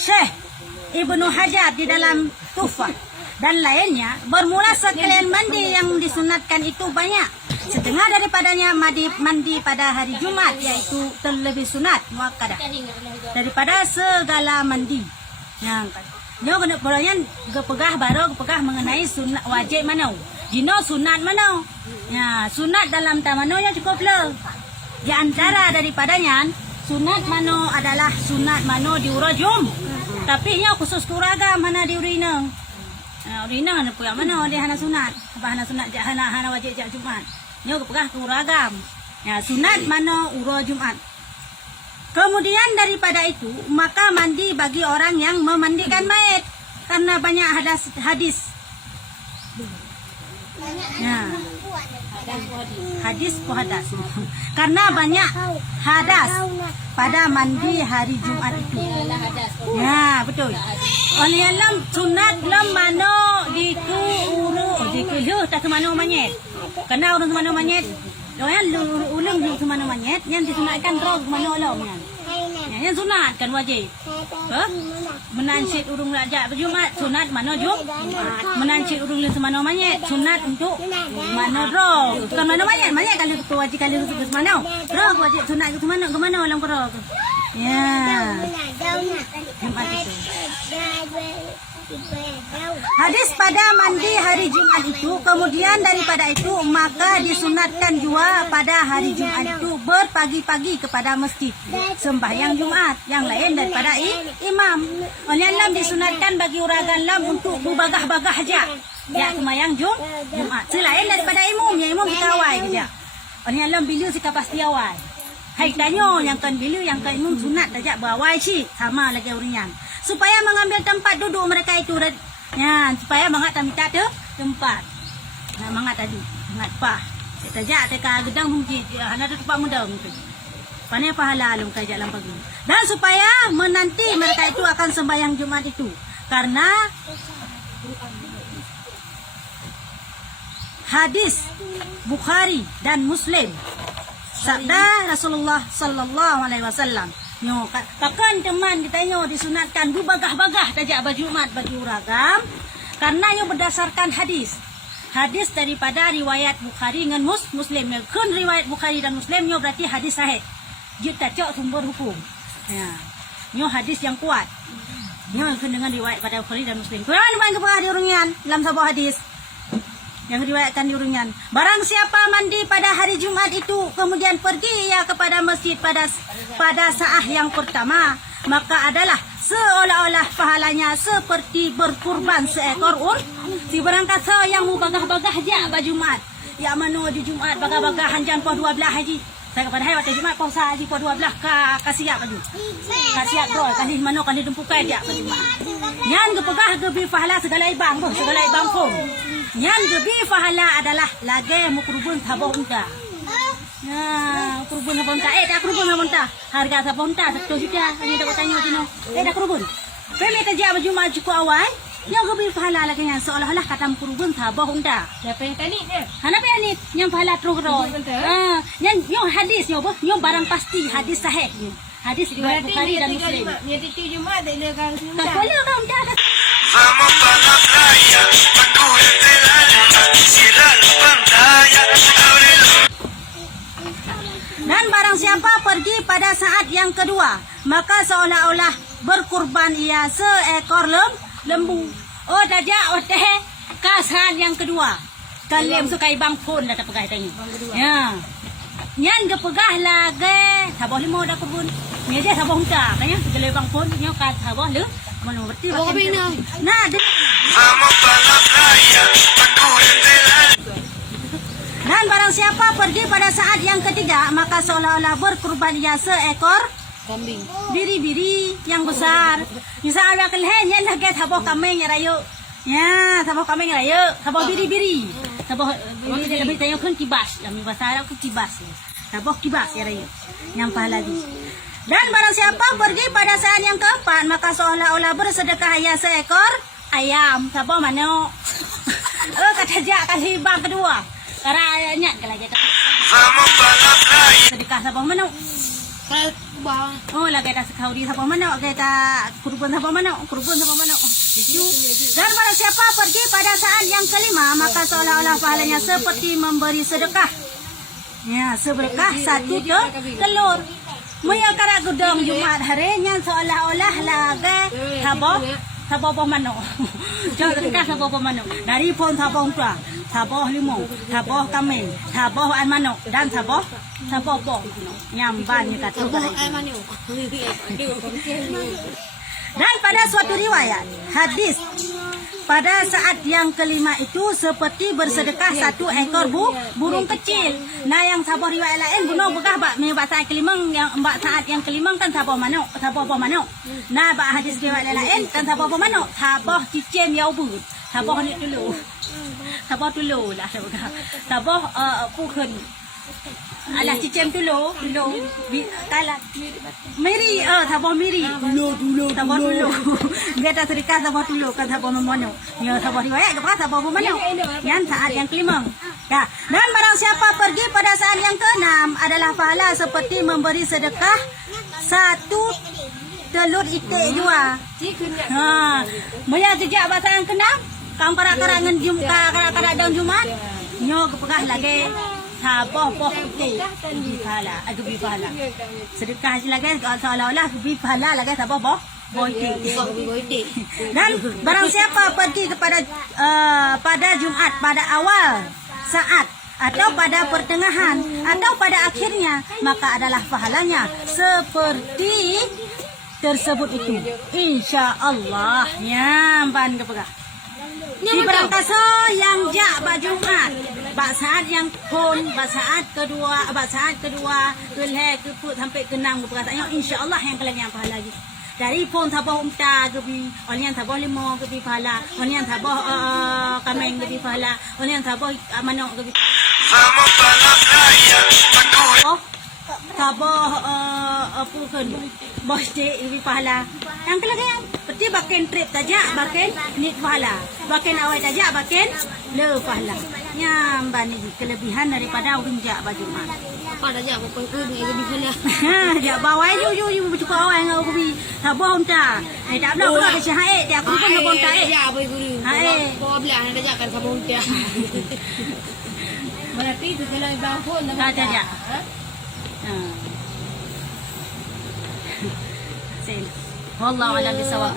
Syekh Ibnu Hajar di dalam Tuhfah dan lainnya, bermula sekalian mandi yang disunatkan itu banyak. Setengah daripadanya mandi pada hari Jumat, yaitu terlebih sunat muakkadah daripada segala mandi. Yang nyo kena perayaan kepegah baru kepegah mengenai sunat wajib mana, dino sunat mana. Ya, sunat dalam tamano yang cukup le. Di antara daripadanya sunat mano adalah sunat mano di urajum. Tapi nya khusus kuraga mana di urina. Urina ana puyak mano di hana sunat. Apa hana sunat jak hana wajib jak Jumat. Nya kepegah kuragam. Ya, sunat mano uro Jumat. Kemudian daripada itu, maka mandi bagi orang yang memandikan mayat karena banyak hadis. Ya. Hadis hadas. Karena banyak hadas pada mandi hari Jumat itu. Ya, betul. Oleh alam sunat lam mano diku tak semano manyet. Kena urang semano manyet. Doyan ulung semano manyet yang disunatkan roh semano ulung kan. Yang sunat kan wajib. Menancit urung raja berjumat sunat mano Jumat. Menancit urung semano manyet sunat untuk mano roh. Bukan mano manyet kalau wajib kali ke semano. Roh wajib sunat ke mana ulang roh. Ya. Hadis pada mandi hari Jumat itu, kemudian daripada itu maka disunatkan juga pada hari Jumat itu berpagi-pagi kepada masjid sembahyang Jumat yang lain daripada imam. Oleh lam disunatkan bagi uragan lam untuk berbagah-bagah aja. Ya sembahyang Jumat. Selain daripada imam, yang imam dikawai aja. Oleh lam bila sikap pasti awal. Hai tanyo yang kan bila yang kan imam sunat aja bawai sih sama lagi urian. Supaya mengambil tempat duduk mereka itu, ya, supaya mangat minta tu tempat. Nah, mangat tadi, mangat pah. Kita teka gedang mungkin, hana tu tempat mudah mungkin. Panai pahala alum kajak lam pagi. Dan supaya menanti mereka itu akan sembahyang Jumat itu, karena hadis Bukhari dan Muslim, sabda Rasulullah sallallahu alaihi wasallam. Nyo takkan teman kita nyo disunatkan berbagah-bagah tajak baju Jumat bagi uragam karena nyo berdasarkan hadis daripada riwayat Bukhari dengan Muslim. Kun riwayat Bukhari dan Muslim nyo berarti hadis sahih. Kita cok sumber hukum. Ya. Nyo hadis yang kuat. Nyo kun dengan riwayat pada Bukhari dan Muslim. Kuran main kepada diurungan dalam sebuah hadis yang riwayatkan diurungan. Barang siapa mandi pada hari Jumat itu kemudian pergi ia kepada masjid pada saat yang pertama, maka adalah seolah-olah pahalanya seperti berkurban seekor si berangkat yang bagah-bagah aja baju Jumat. Ya mano di Jumat bagah-bagah hanjan po 12 haji. Saya kepada hai waktu Jumat po haji po 12 kasiak baju. Kasiak bro, kali mano kali dumpukai dia baju Jumat. Yang kepegah gebi pahala segala ibang pun. Yang gebi pahala adalah lagi mukrubun sabah unta. Ya, kurubun sabah unta. Dah kurubun sabah unta. Harga sabah unta 1 juta. Ini dah tanya dino. Dah kurubun. Kami kerja baju maju ku awal. Yang gebi pahala lagi yang seolah-olah kata kurubun sabah unta. Siapa yang tadi dia? Hana pianit yang pahala terus. Yang hadis yang barang pasti hadis sahih. Hadis riwayat Bukhari dan Muslim. Dia titik Jumat dah dia kan. Tak boleh kau unta. Vamos para la playa, sacúdete el alma, cierra la pantalla, ábrelo. Dan barang siapa pergi pada saat yang kedua, maka seolah-olah berkurban ia seekor lembu. Oh dajak teh kasahan yang kedua. Kalian suka ibang pun dah terpegah tanya. Ya. Yang kepegah lagi sabah limo dah kebun. Ni dia sabah unta tanya segala ibang pun nyo ka sabah le. Mana berarti nah dan barang siapa pergi pada saat yang ketiga maka seolah-olah berkurban ia seekor kambing biri-biri yang besar. Misalnya kelhen yang lagi sabah kambing rayu. Ya, sabah kambing rayu, sabah biri-biri. Sabah biri lebih tanya kan kibas, kami bahasa Arab kan kibas. Sabah kibas ya rayu. Yang pahala lagi. Dan barang siapa pergi pada saat yang keempat maka seolah-olah bersedekah ia seekor ayam. Siapa mana? Kata jak kali bang kedua. Karena ayatnya kalau kita sedekah siapa mana? Bang. Oh, lagi dah sekaudi siapa mana, lagi dah kurban siapa mana. Itu. Dan barang siapa pergi pada saat yang kelima, maka seolah-olah pahalanya seperti memberi sedekah. Ya, sedekah satu telur. Maya karak gudang Jumat harinya seolah-olah lagi Saboh mano. Jangan sedekah saboh mano. Dari pun saboh tua, saboh limau, saboh kambing, saboh ayam manok dan saboh pok. Nyambannya kata. Dan pada suatu riwayat hadis pada saat yang kelima itu seperti bersedekah satu ekor burung kecil. Nah yang saboh riwayat lain guna begah bak saat kelima yang saat yang kelima kan saboh manok. Nah bak hadis riwayat lain kan saboh manok. Saboh cicim yau bud. Saboh ni dulu. Saboh dulu lah saboh pukun. Alah cicim dulu kalah miri saboh miri dulu saboh dulu dia tak sedekah saboh dulu kan saboh memono ya saboh riwayat ke saboh memono yang saat yang kelima ya. Dan barang siapa pergi pada saat yang keenam adalah pahala seperti memberi sedekah satu telur itik dua. Maya sejak bahasa yang keenam kang karak-karak karak-karak daun Jumat nyo kepegah lagi saboh poh itu beri pahala sedekah lagi seolah-olah beri pahala lagi saboh boh itu. Dan barang siapa pergi kepada pada Jumat pada awal saat atau pada pertengahan atau pada akhirnya maka adalah pahalanya seperti tersebut itu insya-Allah nyamban kepegah. Di berangkasa yang jak bak Jumat, bak saat yang pun, bak saat kedua, keleh keput sampai kenang berperasaan insya-Allah yang kalian yang pahala lagi. Dari pun saboh umta gebi, orang yang saboh limau gebi pahala, orang yang saboh kambing gebi pahala, orang yang saboh manok gebi. Saboh pukun bos cik gebi pahala. Yang kelagayan seperti baken trip saja, baken nit pahala. Baken awal saja, baken le pahala. Nyamban ni kelebihan daripada urang jak baju mak. Pada jak pun ni lebih pahala. Jak bawai you cukup awal ngau kubi. Saboh unta. Tak belah pula ke haid dia aku pun nak unta Jak boy guru. Haid. Kau belah nak jakkan saboh unta. Berarti tu jalan bang pun tak jak. Wallahu a'lam bisawab.